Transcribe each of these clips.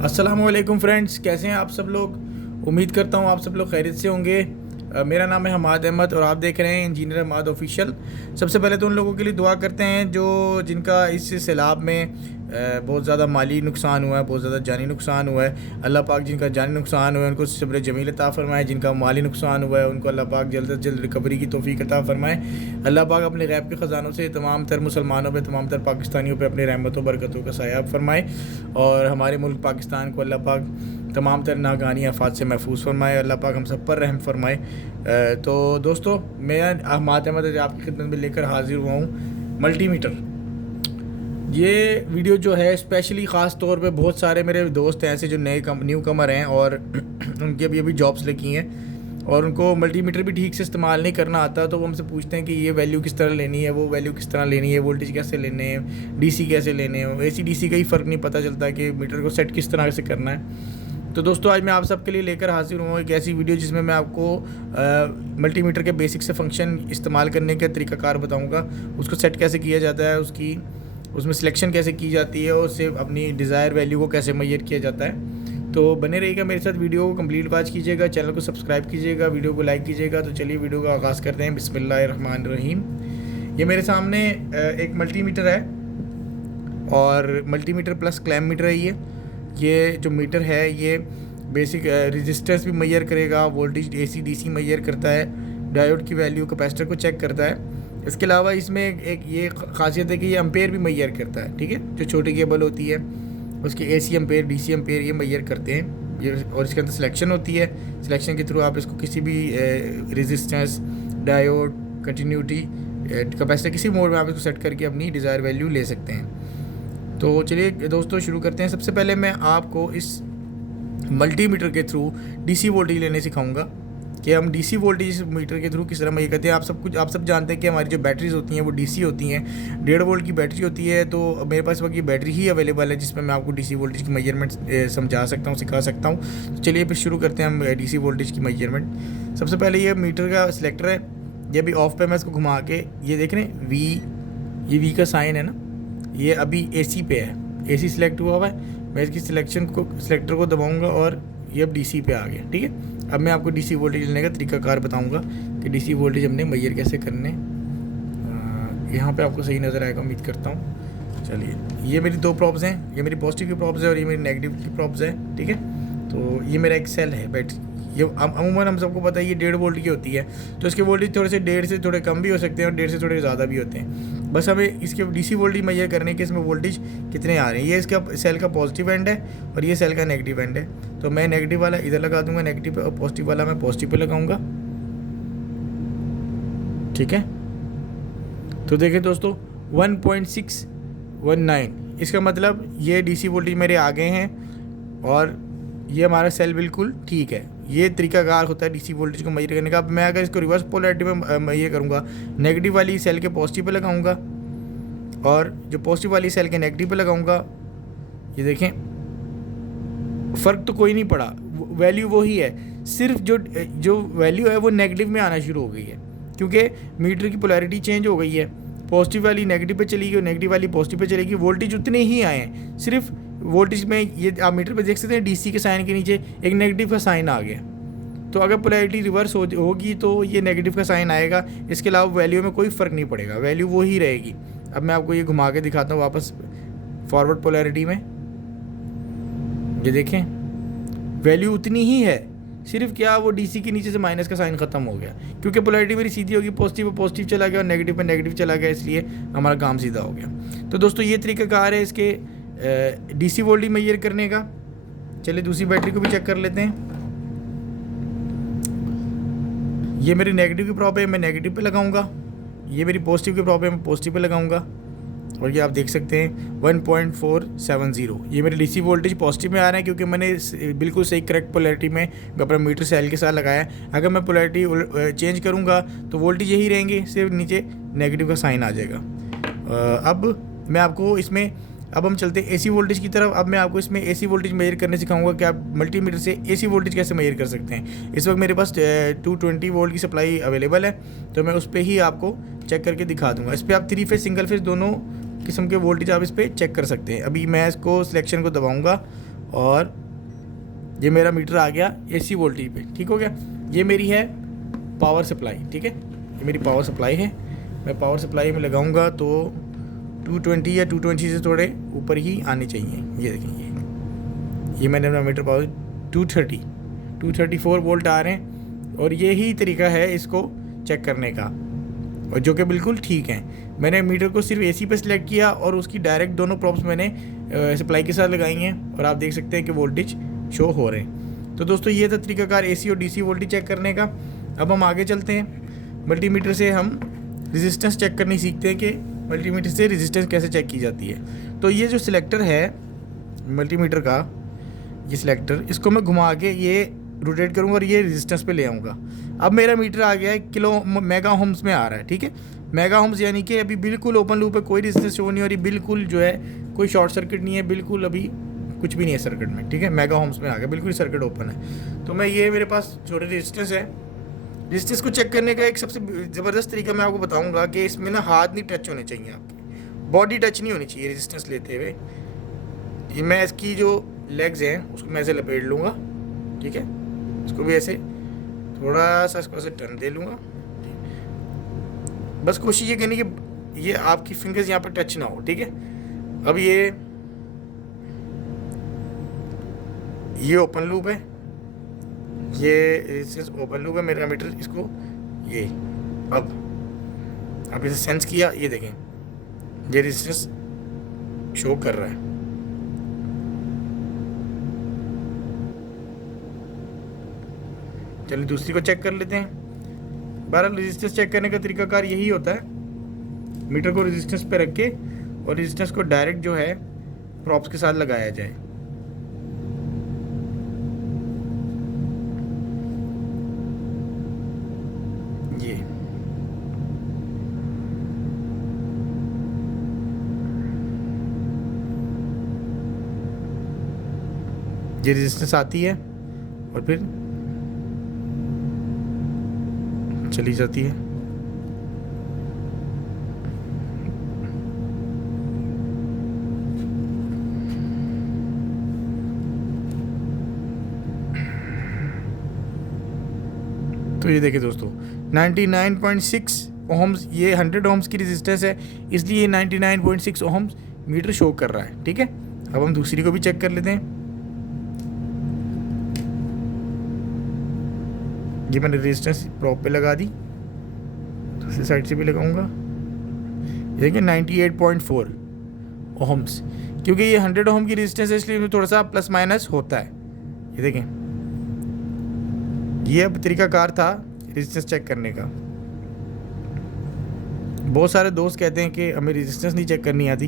अस्सलामुअलैकुम फ्रेंड्स, कैसे हैं आप सब लोग। उम्मीद करता हूँ आप सब लोग खैरियत से होंगे। मेरा नाम है हमाद अहमद और आप देख रहे हैं इंजीनियर हमाद ऑफिशियल। सबसे पहले तो उन लोगों के लिए दुआ करते हैं जो जिनका इस सैलाब में बहुत ज़्यादा माली नुकसान हुआ है, बहुत ज़्यादा जानी नुकसान हुआ है। अल्लाह पाक जिनका जानी नुकसान हुआ है उनको सब्र जमील अता फरमाए, जिनका माली नुकसान हुआ है उनको अल्लाह पाक जल्द से जल्द रिकवरी की तौफीक अता फरमाए। अल्लाह पाक अपने गैब के ख़जानों से तमाम तर मुसलमानों पर, तमाम तर पाकिस्तानियों पर अपनी रहमतों बरकतों का साया फरमाए और हमारे मुल्क पाकिस्तान को अल्लाह पाक तमाम तर नागानी आफात से महफूज फरमाए। अल्लाह पाक हम सब पर रहम फरमाए। तो दोस्तों, मैं हमाद अहमद आपकी खिदमत में लेकर हाजिर हुआ हूँ मल्टीमीटर। ये वीडियो जो है स्पेशली ख़ास तौर पे बहुत सारे मेरे दोस्त हैं ऐसे जो न्यू कमर हैं और उनकी अभी जॉब्स लगी हैं और उनको मल्टीमीटर भी ठीक से इस्तेमाल नहीं करना आता, तो वो हमसे पूछते हैं कि ये वैल्यू किस तरह लेनी है, वो वैल्यू किस तरह लेनी है, वोल्टेज कैसे लेने हैं, डीसी कैसे लेने हैं। एसी डीसी का ही फ़र्क नहीं पता चलता कि मीटर को सेट किस तरह से करना है। तो दोस्तों, आज मैं आप सबके लिए लेकर हाजिर हूँ एक ऐसी वीडियो जिसमें मैं आपको मल्टीमीटर के बेसिक से फंक्शन इस्तेमाल करने का तरीक़ाकार बताऊँगा। उसको सेट कैसे किया जाता है, उसमें सिलेक्शन कैसे की जाती है और उससे अपनी डिज़ायर वैल्यू को कैसे मेजर किया जाता है। तो बने रहिएगा मेरे साथ, वीडियो को कंप्लीट वॉच कीजिएगा, चैनल को सब्सक्राइब कीजिएगा, वीडियो को लाइक कीजिएगा। तो चलिए वीडियो का आगाज़ करते हैं। बिस्मिल्लाहिर्रहमानिर्रहीम। ये मेरे सामने एक मल्टीमीटर है और मल्टीमीटर प्लस क्लैम मीटर है। ये जो मीटर है ये बेसिक रेजिस्टेंस भी मेजर करेगा, वोल्टेज एसी डीसी मेजर करता है, डायोड की वैल्यू, कैपेसिटर को चेक करता है। इसके अलावा इसमें एक ये खासियत है कि ये एम्पेयर भी मेजर करता है। ठीक है, जो छोटी केबल होती है उसके एसी एम्पेयर, डीसी एम्पेयर ये मेजर करते हैं ये। और इसके अंदर सिलेक्शन होती है, सिलेक्शन के थ्रू आप इसको किसी भी रेजिस्टेंस, डायोड, कंटिन्यूटी, कैपेसिटर किसी मोड में आप इसको सेट करके अपनी डिज़ायर वैल्यू ले सकते हैं। तो चलिए दोस्तों शुरू करते हैं। सबसे पहले मैं आपको इस मल्टीमीटर के थ्रू डीसी वोल्टेज लेने सिखाऊंगा कि हम डीसी वोल्टेज मीटर के थ्रू किस तरह मेजर करते हैं। आप सब जानते हैं कि हमारी जो बैटरीज होती हैं वो डीसी होती हैं, 1.5 वोल्ट की बैटरी होती है। तो मेरे पास वक्त ये बैटरी ही अवेलेबल है जिसमें मैं आपको डीसी वोल्टेज की मेजरमेंट समझा सकता हूँ, सिखा सकता हूँ। तो चलिए फिर शुरू करते हैं हम डीसी वोल्टेज की मेजरमेंट। सबसे पहले ये मीटर का सिलेक्टर है, ये भी ऑफ पे मैं इसको घुमा के ये देख रहे हैं ये वी का साइन है ना, ये अभी एसी पे है, एसी सिलेक्ट हुआ है। मैं इसकी सिलेक्टर को दबाऊंगा और ये अब डीसी पे आ गया। ठीक है, अब मैं आपको डीसी वोल्टेज लेने का तरीकाकार बताऊंगा कि डीसी वोल्टेज हमने मेजर कैसे करने। यहाँ पे आपको सही नज़र आएगा, उम्मीद करता हूँ। चलिए, ये मेरी दो प्रॉब्स हैं, ये मेरी पॉजिटिव की प्रॉब्स है और ये मेरी नेगेटिव की प्रॉब्स है। ठीक है, तो ये मेरा एक सेल है बैटरी। ये अमूमन हम सबको पता है ये 1.5 वोल्ट की होती है, तो इसके वोल्टेज थोड़े से 1.5 से थोड़े कम भी हो सकते हैं और 1.5 से थोड़े ज़्यादा भी होते हैं। बस हमें इसके डीसी वोल्टेज मेजर करने के इसमें वोल्टेज कितने आ रहे हैं। ये इसका सेल का पॉजिटिव एंड है और ये सेल का नेगेटिव एंड है। तो मैं नेगेटिव वाला इधर लगा दूंगा नेगेटिव पे और पॉजिटिव वाला मैं पॉजिटिव पे लगाऊंगा। ठीक है, तो देखिए दोस्तों 1.619, इसका मतलब ये डीसी वोल्टेज मेरे आ गए हैं और ये हमारा सेल बिल्कुल ठीक है। ये तरीकाकार होता है डीसी वोल्टेज को मेजर करने का। अब मैं अगर इसको रिवर्स पोलैरिटी में ये करूँगा, नेगेटिव वाली सेल के पॉजिटिव पे लगाऊंगा और जो पॉजिटिव वाली सेल के नेगेटिव पे लगाऊंगा, ये देखें फ़र्क तो कोई नहीं पड़ा, वैल्यू वही है। सिर्फ जो वैल्यू है वो नेगेटिव में आना शुरू हो गई है क्योंकि मीटर की पोलैरिटी चेंज हो गई है। पॉजिटिव वाली नेगेटिव पे चली गई और नेगेटिव वाली पॉजिटिव पे चलेगी। वोल्टेज उतने ही आए हैं, सिर्फ वोल्टेज में ये आप मीटर पे देख सकते हैं डीसी के साइन के नीचे एक नेगेटिव का साइन आ गया। तो अगर पोलैरिटी रिवर्स होगी तो ये नेगेटिव का साइन आएगा, इसके अलावा वैल्यू में कोई फ़र्क नहीं पड़ेगा, वैल्यू वो ही रहेगी। अब मैं आपको ये घुमा के दिखाता हूँ वापस फॉरवर्ड पोलैरिटी में। ये देखें वैल्यू उतनी ही है, सिर्फ क्या वो डीसी के नीचे से माइनस का साइन ख़त्म हो गया क्योंकि पोलैरिटी मेरी सीधी होगी, पॉजिटिव पे पॉजिटिव चला गया और नेगेटिव पे नेगेटिव चला गया, इसलिए हमारा काम सीधा हो गया। तो दोस्तों ये तरीकाकार है इसके डीसी वोल्टेज मेजर करने का। चलिए दूसरी बैटरी को भी चेक कर लेते हैं। ये मेरी नेगेटिव की प्रॉब है, मैं नेगेटिव पे लगाऊंगा। ये मेरी पॉजिटिव की प्रॉब है, मैं पॉजिटिव पे लगाऊंगा और ये आप देख सकते हैं 1.470। ये मेरे डीसी वोल्टेज पॉजिटिव में आ रहे हैं क्योंकि मैंने बिल्कुल सही करेक्ट पोलैरिटी में अपना मीटर सेल के साथ लगाया है। अगर मैं पोलैरिटी चेंज करूँगा तो वोल्टेज यही रहेंगे, सिर्फ नीचे नेगेटिव का साइन आ जाएगा। अब मैं आपको इसमें अब हम चलते हैं एसी वोल्टेज की तरफ। अब मैं आपको इसमें एसी वोल्टेज मेजर करने सिखाऊंगा कि आप मल्टीमीटर से एसी वोल्टेज कैसे मेजर कर सकते हैं। इस वक्त मेरे पास 220 वोल्ट की सप्लाई अवेलेबल है, तो मैं उस पर ही आपको चेक करके दिखा दूंगा। इस पर आप 3 फेज, सिंगल फेज दोनों किस्म के वोल्टेज आप इस पर चेक कर सकते हैं। अभी मैं इसको सिलेक्शन को दबाऊँगा और ये मेरा मीटर आ गया AC वोल्टेज पे, ठीक हो गया। ये मेरी है पावर सप्लाई, ठीक है, ये मेरी पावर सप्लाई है। मैं पावर सप्लाई में लगाऊंगा तो 220 या 220 से थोड़े ऊपर ही आने चाहिए। ये देखेंगे, ये मैंने अपना मीटर पावर 234 वोल्ट आ रहे हैं, और यही तरीका है इसको चेक करने का, और जो कि बिल्कुल ठीक है। मैंने मीटर को सिर्फ AC पे सिलेक्ट किया और उसकी डायरेक्ट दोनों प्रॉप्स मैंने सप्लाई के साथ लगाई हैं, और आप देख सकते हैं कि वोल्टेज शो हो रहे हैं। तो दोस्तों ये था तरीकाकार AC और DC वोल्टेज चेक करने का। अब हम आगे चलते हैं, मल्टीमीटर से हम रेजिस्टेंस चेक करनी सीखते हैं कि मल्टीमीटर से रेजिस्टेंस कैसे चेक की जाती है। तो ये जो सिलेक्टर है मल्टीमीटर का, ये सिलेक्टर, इसको मैं घुमा के ये रोटेट करूँगा और ये रेजिस्टेंस पे ले आऊँगा। अब मेरा मीटर आ गया है मेगा ओम्स में आ रहा है, ठीक है, मेगा ओम्स, यानी कि अभी बिल्कुल ओपन लूप है, कोई रेजिस्टेंस शो नहीं हो रही, बिल्कुल जो है कोई शॉर्ट सर्किट नहीं है, बिल्कुल अभी कुछ भी नहीं है सर्किट में, ठीक है, मेगा ओम्स में आ गया, बिल्कुल सर्किट ओपन है। तो मैं ये मेरे पास छोटे रेजिस्टेंस है, रेजिस्टेंस को चेक करने का एक सबसे ज़बरदस्त तरीका मैं आपको बताऊंगा कि इसमें ना हाथ नहीं टच होने चाहिए, आपकी बॉडी टच नहीं होनी चाहिए रेजिस्टेंस लेते हुए। ये मैं इसकी जो लेग्स हैं उसको मैं ऐसे लपेट लूँगा, ठीक है, इसको भी ऐसे थोड़ा सा इसको ऐसे टर्न दे लूँगा। बस कोशिश ये करनी कि ये आपकी फिंगर्स यहाँ पर टच ना हो, ठीक है। अब ये ओपन लूप है, ये रेजिस्टेंस ओपन लूप है मेरा मीटर, इसको ये अब इसे सेंस किया, ये देखें ये रेजिस्टेंस शो कर रहा है। चलिए दूसरी को चेक कर लेते हैं। बहरहाल रेजिस्टेंस चेक करने का तरीकाकार यही होता है, मीटर को रेजिस्टेंस पे रख के और रेजिस्टेंस को डायरेक्ट जो है प्रॉप्स के साथ लगाया जाए। ये रेजिस्टेंस आती है और फिर चली जाती है। तो ये देखिए दोस्तों 99.6 ओम्स, ये 100 ओम्स की रेजिस्टेंस है, इसलिए 99.6 ओम्स मीटर शो कर रहा है, ठीक है। अब हम दूसरी को भी चेक कर लेते हैं। ये मैंने रेजिस्टेंस प्रॉप पे लगा दी, दूसरी साइड से भी लगाऊंगा। ये देखिए 98.4 ओम्स, क्योंकि ये 100 ओम की रेजिस्टेंस है इसलिए थोड़ा सा प्लस माइनस होता है। ये देखें, ये अब तरीकाकार था रेजिस्टेंस चेक करने का। बहुत सारे दोस्त कहते हैं कि हमें रेजिस्टेंस नहीं चेक करनी आती।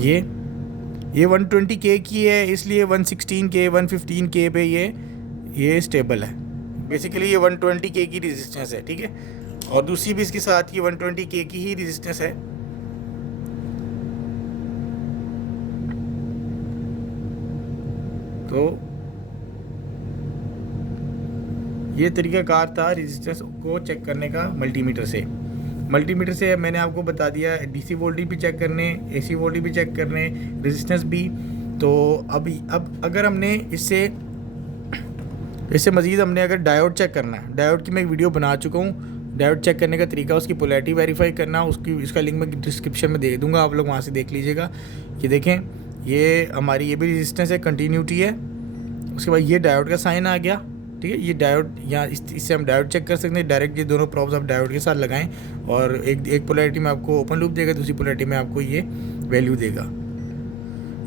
ये 120K की है, इसलिए 116K 115K पे ये स्टेबल है। बेसिकली ये 120K की रेजिस्टेंस है, ठीक है, और दूसरी भी इसके साथ ये 120K की ही रेजिस्टेंस है। तो ये तरीकाकार था रेजिस्टेंस को चेक करने का मल्टीमीटर से। मैंने आपको बता दिया DC वोल्टेज भी चेक करने, AC वोल्टेज भी चेक करने, रेजिस्टेंस भी। तो अब अगर हमने इससे मज़ीद हमने अगर डायोड चेक करना है, डायोड की मैं एक वीडियो बना चुका हूँ, डायोड चेक करने का तरीका, उसकी पोलैरिटी वेरीफाई करना, इसका लिंक मैं डिस्क्रिप्शन में दे दूँगा, आप लोग वहाँ से देख लीजिएगा। ये देखें, ये हमारी ये भी रेजिस्टेंस है, कंटिन्यूटी है। उसके बाद ये डायोड का साइन आ गया, ठीक है। ये डायोड यहाँ इससे हम डायोड चेक कर सकते हैं डायरेक्ट। ये दोनों प्रॉब्स आप डायोड के साथ लगाएं और एक पोलैरिटी में आपको ओपन लूप देगा, दूसरी पोलैरिटी में आपको ये वैल्यू देगा।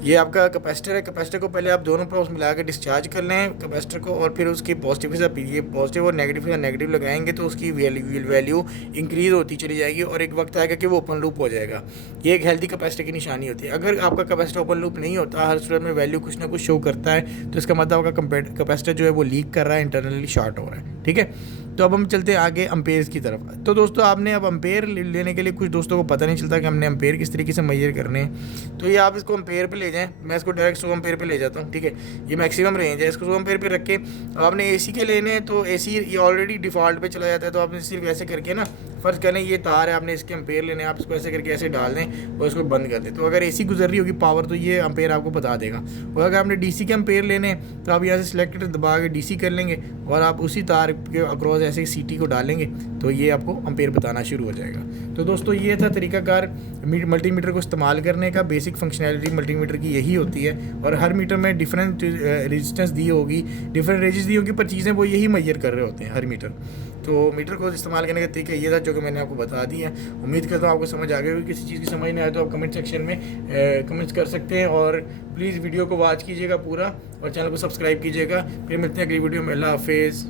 ये आपका कैपेसिटर है, कैपेसिटर को पहले आप दोनों प्रॉब्स मिला के डिस्चार्ज कर लें कैपेसिटर को, और फिर उसकी पॉजिटिव के साथ ये पॉजिटिव और नेगेटिव के साथ नेगेटिव लगाएंगे तो उसकी वैल्यू इंक्रीज़ होती चली जाएगी और एक वक्त आएगा कि वो ओपन लूप हो जाएगा। ये एक हेल्दी कैपेसिटर की निशानी होती है। अगर आपका कैपेसिटर ओपन लूप नहीं होता, हर सूरत में वैल्यू कुछ ना कुछ शो करता है, तो इसका मतलब आपका कैपेसिटर जो है वो लीक कर रहा है, इंटरनली शॉर्ट हो रहा है, ठीक है। तो अब हम चलते हैं आगे अम्पेयर्स की तरफ। तो दोस्तों आपने अब अम्पेयर लेने के लिए कुछ दोस्तों को पता नहीं चलता कि हमने अम्पेयर किस तरीके से मेजर करने हैं। तो ये आप इसको अम्पेयर पे ले जाएं, मैं इसको डायरेक्ट 100 एम्पेयर पे ले जाता हूँ, ठीक है। ये मैक्सिमम रेंज है, इसको 100 एम्पेयर पे रख के आपने AC के लेने हैं तो AC ये ऑलरेडी डिफ़ॉल्ट पे चला जाता है, तो आपने सिर्फ ऐसे करके ना फ़र्ज़ करें ये तार है, आपने इसके एम्पेयर लेने हैं, आप इसको ऐसे करके ऐसे डाल दें और इसको बंद कर दें, तो अगर एसी गुजर रही होगी पावर तो ये एम्पेयर आपको बता देगा। और अगर आपने डीसी के एम्पेयर लेने हैं तो आप यहाँ से सिलेक्टेड दबा के डीसी कर लेंगे और आप उसी तार के अक्रॉस ऐसे सीटी को डालेंगे तो ये आपको एम्पेयर बताना शुरू हो जाएगा। तो दोस्तों ये था तरीकाकार मल्टीमीटर को इस्तेमाल करने का। बेसिक फंक्शनैलिटी मल्टीमीटर की यही होती है और हर मीटर में डिफरेंट रेजिस्टेंस दी होगी, डिफरेंट रेंजेस दी होगी, पर चीज़ें वो यही मेजर कर रहे होते हैं हर मीटर। तो मीटर को इस्तेमाल करने का तरीका ये था जो कि मैंने आपको बता दिया है। उम्मीद करता हूँ आपको समझ आ गई होगी। किसी चीज़ की समझ नहीं आए तो आप कमेंट सेक्शन में कमेंट्स कर सकते हैं और प्लीज़ वीडियो को वॉच कीजिएगा पूरा और चैनल को सब्सक्राइब कीजिएगा। फिर मिलते हैं अगली वीडियो में। अल्लाह हाफिज़।